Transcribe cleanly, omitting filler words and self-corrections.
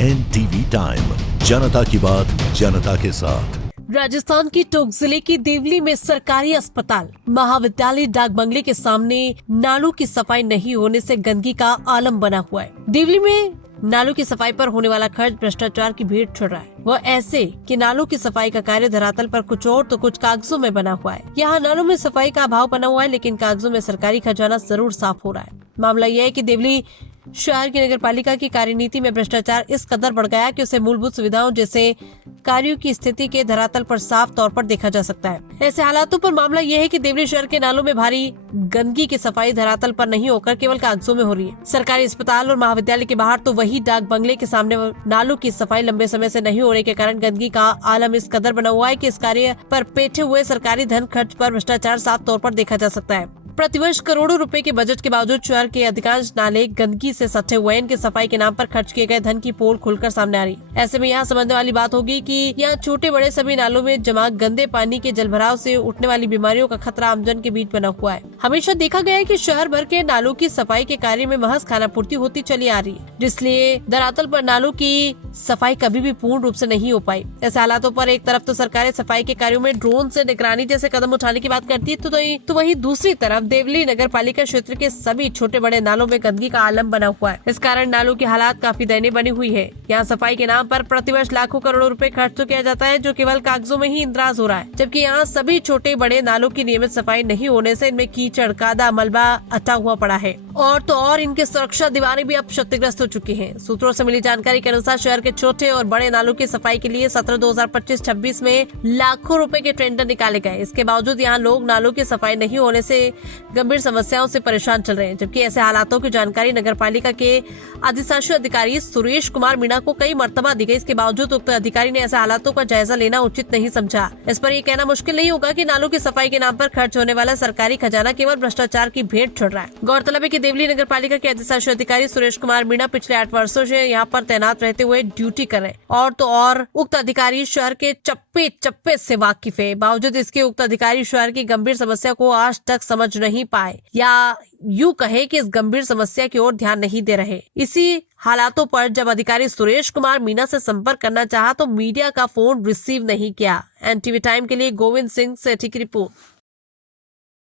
NTV time, जनता की बात जनता के साथ। राजस्थान की टोंक जिले की देवली में सरकारी अस्पताल, महाविद्यालय, डाक बंगले के सामने नालों की सफाई नहीं होने से गंदगी का आलम बना हुआ है। देवली में नालों की सफाई पर होने वाला खर्च भ्रष्टाचार की भेंट चढ़ रहा है। वह ऐसे कि नालों की सफाई का कार्य धरातल पर कुछ और तो कुछ कागजों में बना हुआ है। यहाँ नालों में सफाई का अभाव बना हुआ है, लेकिन कागजों में सरकारी खजाना जरूर साफ हो रहा है। मामला यह है कि देवली शहर की नगर पालिका की कार्यनीति में भ्रष्टाचार इस कदर बढ़ गया कि उसे मूलभूत सुविधाओं जैसे कार्यों की स्थिति के धरातल पर साफ तौर पर देखा जा सकता है। ऐसे हालातों पर मामला यह है कि देवली शहर के नालों में भारी गंदगी की सफाई धरातल पर नहीं होकर केवल कागजों में हो रही है। सरकारी अस्पताल और महाविद्यालय के बाहर तो वही डाक बंगले के सामने नालों की सफाई लंबे समय से नहीं होने के कारण गंदगी का आलम इस कदर बना हुआ है कि इस कार्य पर पेटे हुए सरकारी धन खर्च पर भ्रष्टाचार साफ तौर पर देखा जा सकता है। प्रतिवर्ष करोड़ों रुपए के बजट के बावजूद शहर के अधिकांश नाले गंदगी से सटे हुए। इनकी सफाई के नाम पर खर्च किए गए धन की पोल खुलकर सामने आ रही। ऐसे में यहाँ समझने वाली बात होगी कि यहाँ छोटे बड़े सभी नालों में जमा गंदे पानी के जलभराव से उठने वाली बीमारियों का खतरा आमजन के बीच बना हुआ है। हमेशा देखा गया है कि शहर भर के नालों की सफाई के कार्य में महज खानापूर्ति होती चली आ रही है, जिसलिए धरातल पर नालों की सफाई कभी भी पूर्ण रूप से नहीं हो पाई। ऐसे हालातों पर एक तरफ तो सरकारें सफाई के कार्यों में ड्रोन से निगरानी जैसे कदम उठाने की बात करती है, तो वहीं दूसरी तरफ देवली नगर पालिका क्षेत्र के सभी छोटे बड़े नालों में गंदगी का आलम बना हुआ है। इस कारण नालों की हालात काफी दयनीय बनी हुई है। यहाँ सफाई के नाम पर प्रतिवर्ष लाखों करोड़ों रुपए खर्च तो किया जाता है, जो केवल कागजों में ही इंद्राज हो रहा है, जबकि यहाँ सभी छोटे बड़े नालों की नियमित सफाई नहीं होने से इनमें कीचड़, कादा, मलबा अटा हुआ पड़ा है। और तो और इनके सुरक्षा दीवारें भी अब क्षतिग्रस्त हो चुकी हैं। सूत्रों से मिली जानकारी के अनुसार शहर के छोटे और बड़े नालों की सफाई के लिए सत्र 2025-26 में लाखों रुपए के टेंडर निकाले गए। इसके बावजूद यहाँ लोग नालों की सफाई नहीं होने से गंभीर समस्याओं से परेशान चल रहे हैं, जबकि ऐसे हालातों की जानकारी नगर पालिका के अधिशासी अधिकारी सुरेश कुमार मीणा को कई मर्तबा दी गई। इसके बावजूद उक्त अधिकारी ने ऐसे हालातों का जायजा लेना उचित नहीं समझा। इस पर यह कहना मुश्किल नहीं होगा कि नालों की सफाई के नाम पर खर्च होने वाला सरकारी खजाना केवल भ्रष्टाचार की भेंट चढ़ रहा है। गौरतलब है कि देवली नगर पालिका के अधिशासी अधिकारी सुरेश कुमार मीणा पिछले 8 वर्षों से यहाँ पर तैनात रहते हुए ड्यूटी कर रहे हैं। और तो और उक्त अधिकारी शहर के चप्पे चप्पे से वाकिफ है। बावजूद इसके उक्त अधिकारी शहर की गंभीर समस्या को आज तक समझ नहीं पाए, या यूं कहे कि इस गंभीर समस्या की ओर ध्यान नहीं दे रहे। इसी हालातों पर जब अधिकारी सुरेश कुमार मीणा से संपर्क करना चाहा तो मीडिया का फोन रिसीव नहीं किया। NTV टाइम के लिए गोविंद सिंह सेठी की रिपोर्ट।